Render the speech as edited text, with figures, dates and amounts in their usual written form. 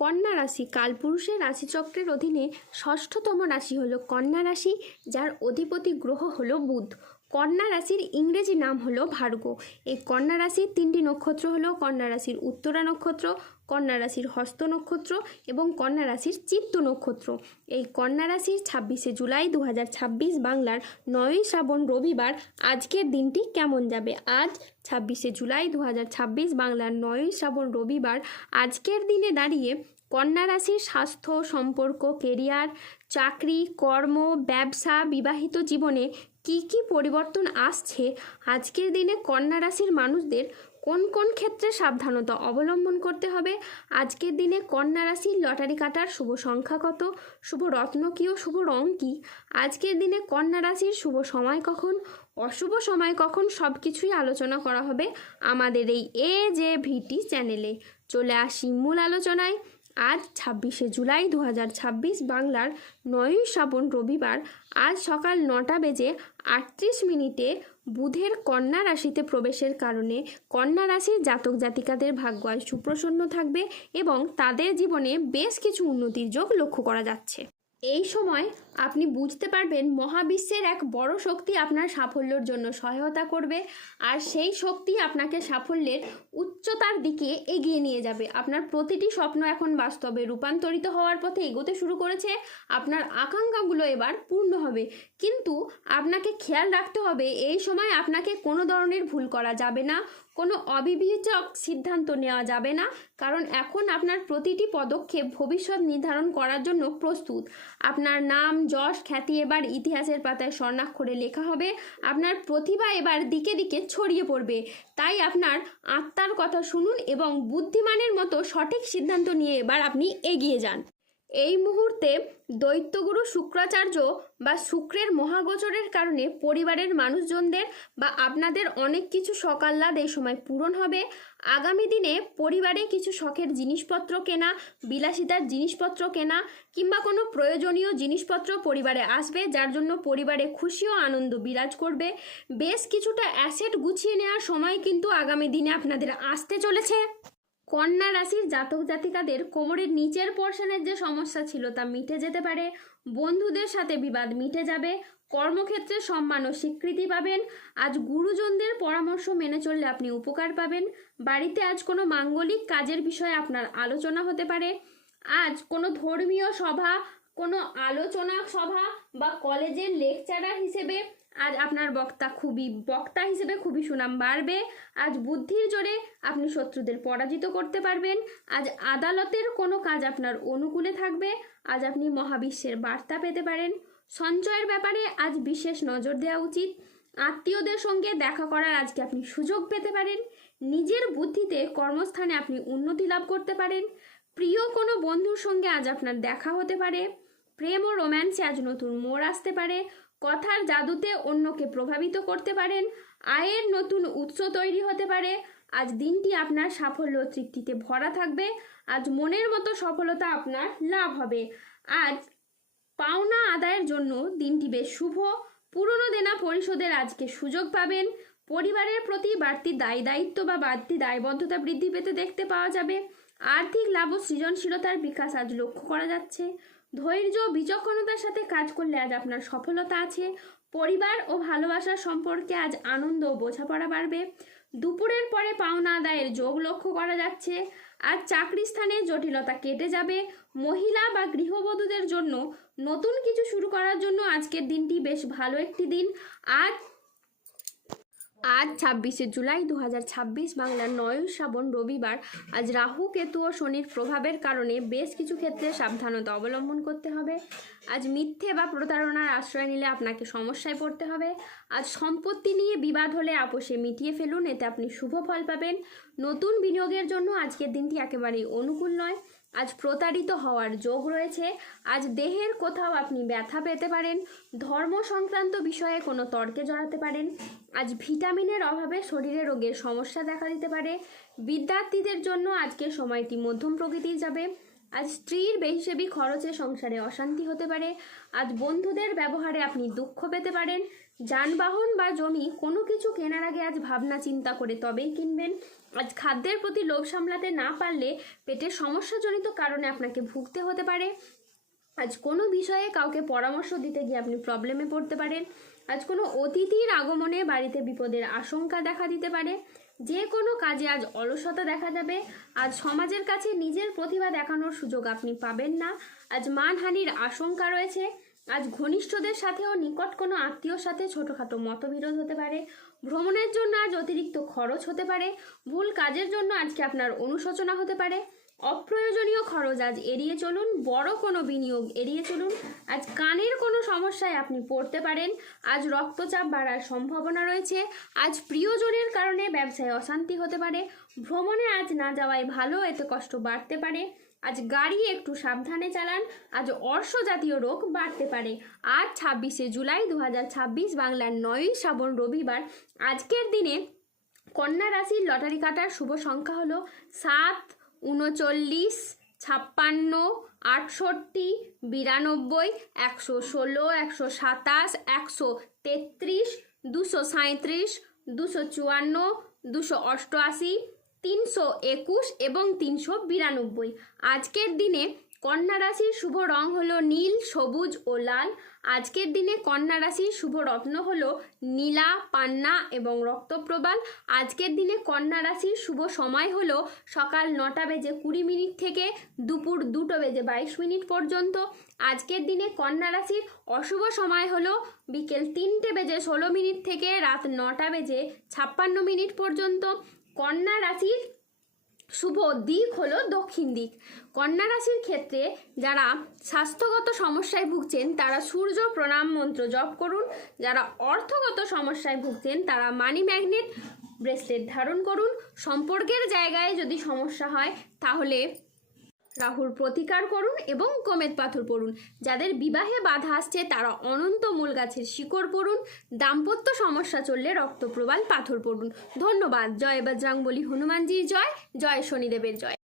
কন্যা রাশি কালপুরুষের রাশিচক্রের অধীনে ষষ্ঠতম রাশি হলো কন্যা রাশি, যার অধিপতি গ্রহ হলো বুধ। কন্যা রাশির ইংরেজি নাম হলো ভার্গ। এই কন্যা রাশির তিনটি নক্ষত্র হলো কন্যা রাশির উত্তরা নক্ষত্র, কন্যা রাশির হস্ত নক্ষত্র এবং কন্যা রাশির চিত্ত নক্ষত্র। এই কন্যা রাশির 26শে জুলাই 2026 বাংলার 9ই শ্রাবণ রবিবার আজকের দিনটি কেমন যাবে। আজ 26শে জুলাই 2026 বাংলার 9ই শ্রাবণ রবিবার আজকের দিনে দাঁড়িয়ে কন্যা রাশির স্বাস্থ্য, সম্পর্ক, কেরিয়ার, চাকরি, কর্ম, ব্যবসা, বিবাহিত জীবনে কি কি পরিবর্তন আসছে, আজকের দিনে কন্যা রাশির মানুষদের কোন কোন ক্ষেত্রে সাবধানতা অবলম্বন করতে হবে, আজকের দিনে কন্যা রাশির লটারি কাটার শুভ সংখ্যা কত, শুভ রত্ন কী ও শুভ রং কী, আজকের দিনে কন্যা রাশির শুভ সময় কখন, অশুভ সময় কখন, সব কিছুই আলোচনা করা হবে আমাদের এই AJVT চ্যানেলে। চলে আসি মূল আলোচনায়। আজ 26শে জুলাই 2026 বাংলার 9ই শ্রাবণ রবিবার আজ সকাল 9:38 বুধের কন্যা রাশিতে প্রবেশের কারণে কন্যা রাশির জাতক জাতিকাদের ভাগ্য আজ সুপ্রসন্ন থাকবে এবং তাদের জীবনে বেশ কিছু উন্নতির যোগ লক্ষ্য করা যাচ্ছে। এই সময় আপনি বুঝতে পারবেন মহাবিশ্বের এক বড় শক্তি আপনার সাফল্যের জন্য সহায়তা করবে, আর সেই শক্তি আপনাকে সাফল্যের উচ্চতার দিকে এগিয়ে নিয়ে যাবে। আপনার প্রতিটি স্বপ্ন এখন বাস্তবে রূপান্তরিত হওয়ার পথে এগোতে শুরু করেছে। আপনার আকাঙ্ক্ষাগুলো এবার পূর্ণ হবে, কিন্তু আপনাকে খেয়াল রাখতে হবে এই সময় আপনাকে কোনো ধরনের ভুল করা যাবে না, কোনো অবিবেচক সিদ্ধান্ত নেওয়া যাবে না, কারণ এখন আপনার প্রতিটি পদক্ষেপ ভবিষ্যৎ নির্ধারণ করার জন্য প্রস্তুত। আপনার নাম, যশ, খ্যাতি এবার ইতিহাসের পাতায় স্বর্ণাক্ষরে লেখা হবে। আপনার প্রতিভা এবার দিকে দিকে ছড়িয়ে পড়বে। তাই আপনার আত্মার কথা শুনুন এবং বুদ্ধিমানের মতো সঠিক সিদ্ধান্ত নিয়ে এবার আপনি এগিয়ে যান। এই মুহূর্তে দৈত্যগুরু শুক্রাচার্য বা শুক্রের মহাগোচরের কারণে পরিবারের মানুষজনদের বা আপনাদের অনেক কিছু শখ-আহ্লাদ এই সময় পূরণ হবে। আগামী দিনে পরিবারে কিছু শখের জিনিসপত্র কেনা, বিলাসিতার জিনিসপত্র কেনা কিংবা কোনো প্রয়োজনীয় জিনিসপত্র পরিবারে আসবে, যার জন্য পরিবারে খুশি ও আনন্দ বিরাজ করবে। বেশ কিছুটা অ্যাসেট গুছিয়ে নেওয়ার সময় কিন্তু আগামী দিনে আপনাদের আসতে চলেছে। কন্যা রাশির জাতক জাতিকাদের কোমরের নিচের পোর্শনের যে সমস্যা ছিল তা মিটে যেতে পারে। বন্ধুদের সাথে বিবাদ মিটে যাবে। কর্মক্ষেত্রে সম্মান ও স্বীকৃতি পাবেন। আজ গুরুজনদের পরামর্শ মেনে চললে আপনি উপকার পাবেন। বাড়িতে আজ কোনো মাঙ্গলিক কাজের বিষয়ে আপনার আলোচনা হতে পারে। আজ কোনো ধর্মীয় সভা, কোনো আলোচনা সভা বা কলেজের লেকচারার হিসেবে আজ আপনার বক্তা হিসেবে খুবই সুনাম বাড়বে। আজ বুদ্ধির জোরে আপনি শত্রুদের পরাজিত করতে পারবেন। আজ আদালতের কোনো কাজ আপনার অনুকূলে থাকবে। আজ আপনি মহাবিশ্বের বার্তা পেতে পারেন। সঞ্চয়ের ব্যাপারে আজ বিশেষ নজর দেওয়া উচিত। আত্মীয়দের সঙ্গে দেখা করার আজকে আপনি সুযোগ পেতে পারেন। নিজের বুদ্ধিতে কর্মস্থানে আপনি উন্নতি লাভ করতে পারেন। প্রিয় কোনো বন্ধুর সঙ্গে আজ আপনার দেখা হতে পারে। প্রেম ও রোম্যান্সে আজ নতুন মোড় আসতে পারে। কথার জাদুতে অন্যকে প্রভাবিত করতে পারেন। আয়ের নতুন উৎস তৈরি হতে পারে। আজ দিনটি আপনার সাফল্য ও তৃপ্তিতে ভরা থাকবে। আজ মনের মতো সফলতা আপনার লাভ হবে। আজ পাওনা আদায়ের জন্য দিনটি বেশ শুভ। পুরনো দেনা পরিশোধের আজকে সুযোগ পাবেন। পরিবারের প্রতি বাড়তি দায়িত্ব বা বাড়তি দায়বদ্ধতা বৃদ্ধি পেতে দেখতে পাওয়া যাবে। আর্থিক লাভ ও সৃজনশীলতার বিকাশ আজ লক্ষ্য করা যাচ্ছে। ধৈর্য ও বিচক্ষণতার সাথে কাজ করলে আজ আপনার সফলতা আছে। পরিবার ও ভালোবাসার সম্পর্কে আজ আনন্দ ও বোঝাপড়া বাড়বে। দুপুরের পরে পাওনা আদায়ের যোগ লক্ষ্য করা যাচ্ছে। আজ চাকরি স্থানে জটিলতা কেটে যাবে। মহিলা বা গৃহবধূদের জন্য নতুন কিছু শুরু করার জন্য আজকের দিনটি বেশ ভালো একটি দিন। আজ 26শে জুলাই 2026 বাংলার 9ই শ্রাবণ রবিবার আজ রাহু, কেতু ও শনির প্রভাবের কারণে বেশ কিছু ক্ষেত্রে সাবধানতা অবলম্বন করতে হবে। আজ মিথ্যে বা প্রতারণার আশ্রয় নিলে আপনাকে সমস্যায় পড়তে হবে। আজ সম্পত্তি নিয়ে বিবাদ হলে আপোষে মিটিয়ে ফেলুন, এতে আপনি শুভ ফল পাবেন। নতুন বিনিয়োগের জন্য আজকের দিনটি একেবারেই অনুকূল নয়। আজ প্রতারিত হওয়ার যোগ রয়েছে। আজ দেহের কোথাও আপনি ব্যথা পেতে পারেন। ধর্ম সংক্রান্ত বিষয়ে কোনো তর্কে জড়াতে পারেন। আজ ভিটামিনের অভাবে শরীরে রোগের সমস্যা দেখা দিতে পারে। বিদ্যার্থীদের জন্য আজকের সময়টি মধ্যম প্রকৃতির যাবে। আজ স্ত্রীর বেহিসেবি খরচে সংসারে অশান্তি হতে পারে। আজ বন্ধুদের ব্যবহারে আপনি দুঃখ পেতে পারেন। যানবাহন বা জমি কোনো কিছু কেনার আগে আজ ভাবনা চিন্তা করে তবেই কিনবেন। আজ খাদ্যের প্রতি লোভ সামলাতে না পারলে পেটের সমস্যাজনিত কারণে আপনাকে ভুগতে হতে পারে। আজ কোনো বিষয়ে কাউকে পরামর্শ দিতে গিয়ে আপনি প্রবলেমে পড়তে পারেন। আজ কোনো অতিথির আগমনে বাড়িতে বিপদের আশঙ্কা দেখা দিতে পারে। যে কোনো কাজে আজ অলসতা দেখা যাবে। আজ সমাজের কাছে নিজের প্রতিভা দেখানোর সুযোগ আপনি পাবেন না। আজ মানহানির আশঙ্কা রয়েছে। আজ ঘনিষ্ঠদের সাথেও নিকট কোনো আত্মীয়র সাথে ছোটোখাটো মতবিরোধ হতে পারে। ভ্রমণের জন্য আজ অতিরিক্ত খরচ হতে পারে। ভুল কাজের জন্য আজকে আপনার অনুশোচনা হতে পারে। অপ্রয়োজনীয় খরচ আজ এড়িয়ে চলুন। বড় কোনো বিনিয়োগ এড়িয়ে চলুন। আজ কানের কোনো সমস্যায় আপনি পড়তে পারেন। আজ রক্তচাপ বাড়ার সম্ভাবনা রয়েছে। আজ প্রিয়জনের কারণে ব্যবসায় অশান্তি হতে পারে। ভ্রমণে আজ না যাওয়াই ভালো, এতে কষ্ট বাড়তে পারে। আজ গাড়ি একটু সাবধানে চালান। আজ অর্শ জাতীয় রোগ বাড়তে পারে। আজ 26শে জুলাই 2026 বাংলার 9ই শ্রাবণ রবিবার। আজকের দিনে কন্যা রাশির লটারি কাটার শুভ সংখ্যা হলো 7, 39, 56, 68, 92, 116, 127, 133, 237, 254, 288, 321 এবং 392। আজকের দিনে কন্যা রাশির শুভ রং হলো নীল, সবুজ ও লাল। আজকের দিনে কন্যা রাশির শুভ রত্ন হলো নীলা, পান্না এবং রক্তপ্রবাল। আজকের দিনে কন্যা রাশির শুভ সময় হলো সকাল 9:20 থেকে দুপুর 2:22 পর্যন্ত। আজকের দিনে কন্যা রাশির অশুভ সময় হলো বিকেল 3:16 থেকে রাত 9:56 পর্যন্ত। কন্যা রাশির শুভ দিক হলো দক্ষিণ দিক। কন্যা রাশির ক্ষেত্রে যারা স্বাস্থ্যগত সমস্যায় ভুগছেন তারা সূর্য প্রণাম মন্ত্র জপ করুন। যারা অর্থগত সমস্যায় ভুগছেন তারা মানি ম্যাগনেট ব্রেসলেট ধারণ করুন। সম্পর্কের জায়গায় যদি সমস্যা হয় তাহলে রাহুর প্রতিকার করুন এবং গোমেদ পাথর পড়ুন। যাদের বিবাহে বাধা আসছে তারা অনন্ত মূল গাছের শিকড় পড়ুন। দাম্পত্য সমস্যা চললে রক্তপ্রবাল পাথর পড়ুন। ধন্যবাদ। জয় বজরংবলী হনুমানজির জয়, জয় শনিদেবের জয়।